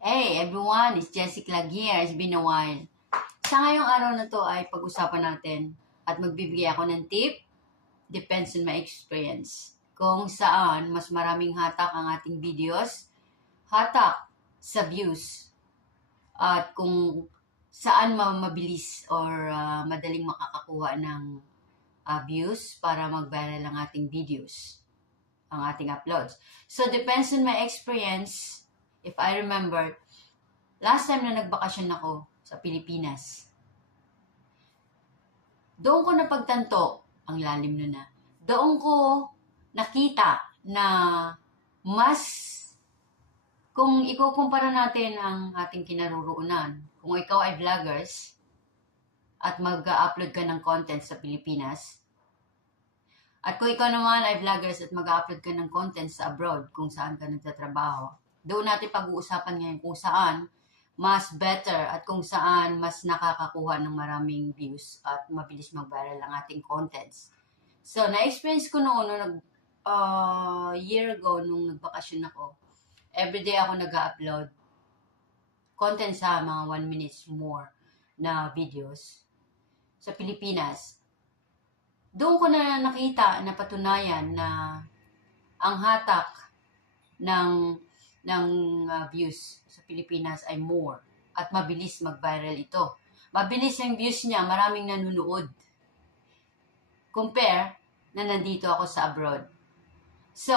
Hey everyone, it's Jessica Lag. It's been a while. Sa ngayong araw na to ay pag-usapan natin at magbibigay ako ng tip. Depends on my experience. Kung saan mas maraming hatak ang ating videos, hatak sa views, at kung saan ma- mabilis or ah, madaling makakakuha ng ah, views para mag-viral ang ating videos, ang ating uploads. So, depends on my experience. If I remember, last time na nagbakasyon ako sa Pilipinas, doon ko napagtanto, ang lalim na na, doon ko nakita na mas, kung ikukumpara natin ang ating kinaroroonan, kung ikaw ay vloggers, at mag-upload ka ng content sa Pilipinas, at kung ikaw naman ay vloggers at mag-upload ka ng content sa abroad, kung saan ka nagtatrabaho, doon natin pag-uusapan ngayon kung saan mas better at kung saan mas nakakakuha ng maraming views at mabilis mag-viral ang ating contents. So, na-experience ko noon, nung nag, uh, year ago, nung nagbakasyon ako, everyday ako nag-upload content sa mga 1 minutes more na videos sa Pilipinas. Doon ko na nakita na patunayan na ang hatak ng ng uh, views sa Pilipinas ay more at mabilis mag-viral ito. Mabilis yung views niya, maraming nanonood. Compare na nandito ako sa abroad. So,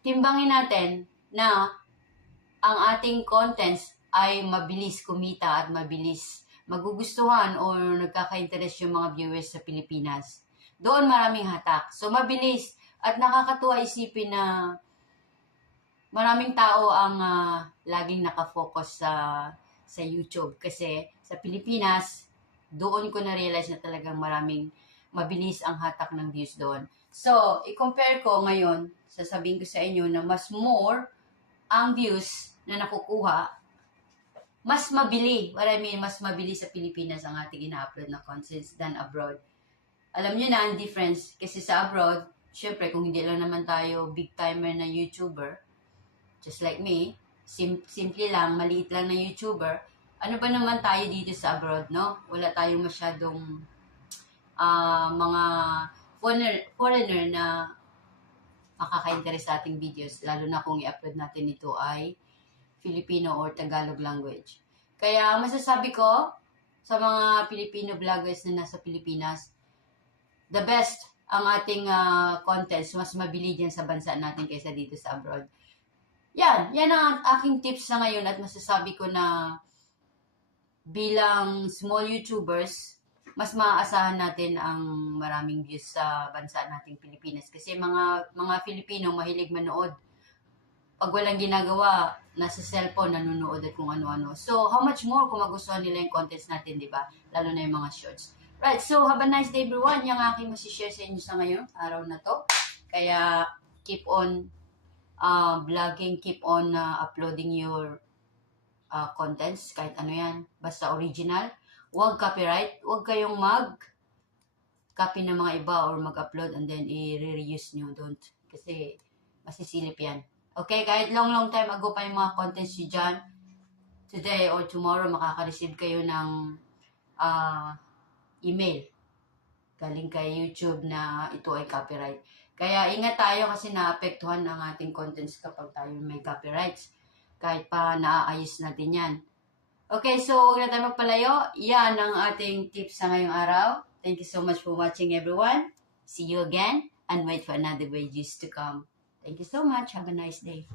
timbangin natin na ang ating contents ay mabilis kumita at mabilis magugustuhan o nagkaka-interest yung mga viewers sa Pilipinas. Doon maraming hatak. So, mabilis at nakakatuwa isipin na maraming tao ang ah, laging nakafocus sa sa YouTube kasi sa Pilipinas doon ko na-realize na talagang maraming mabilis ang hatak ng views doon. So, i-compare ko ngayon, sasabihin ko sa inyo na mas more ang views na nakukuha, mas mabili. What I mean, mas mabili sa Pilipinas ang ating ina-upload na contents than abroad. Alam nyo na ang difference kasi sa abroad, syempre kung hindi lang naman tayo big timer na YouTuber, just like me, sim- simple lang, maliit lang na YouTuber, ano ba naman tayo dito sa abroad, no? Wala tayong masyadong ah, mga foreigner, foreigner na makaka-interest sa ating videos, lalo na kung i-upload natin ito ay Filipino or Tagalog language. Kaya masasabi ko sa mga Filipino vloggers na nasa Pilipinas, the best ang ating ah, contents, mas mabili dyan sa bansa natin kaysa dito sa abroad. Yan, yan ang aking tips sa ngayon at masasabi ko na bilang small YouTubers, mas maaasahan natin ang maraming views sa bansa nating Pilipinas kasi mga mga Filipino mahilig manood. Pag walang ginagawa, nasa cellphone nanonood at kung ano-ano. So, how much more kung magustuhan nila yung contents natin, di ba? Lalo na yung mga shorts. Right, so have a nice day everyone. Yung aking masishare sa inyo sa ngayon, araw na to. Kaya, keep on uh, vlogging, keep on uh, uploading your uh, contents, kahit ano yan, basta original. Huwag copyright, huwag kayong mag copy ng mga iba or mag-upload and then i-reuse nyo. Don't. Kasi masisilip yan. Okay, kahit long long time ago pa yung mga contents nyo dyan, today or tomorrow makaka-receive kayo ng ah, email galing kay YouTube na ito ay copyright. Kaya ingat tayo kasi naapektuhan ang ating contents kapag tayo may copyrights. Kahit pa naaayos natin yan. Okay, so huwag na tayo magpalayo. Yan ang ating tips sa ngayong araw. Thank you so much for watching everyone. See you again and wait for another videos to come. Thank you so much. Have a nice day.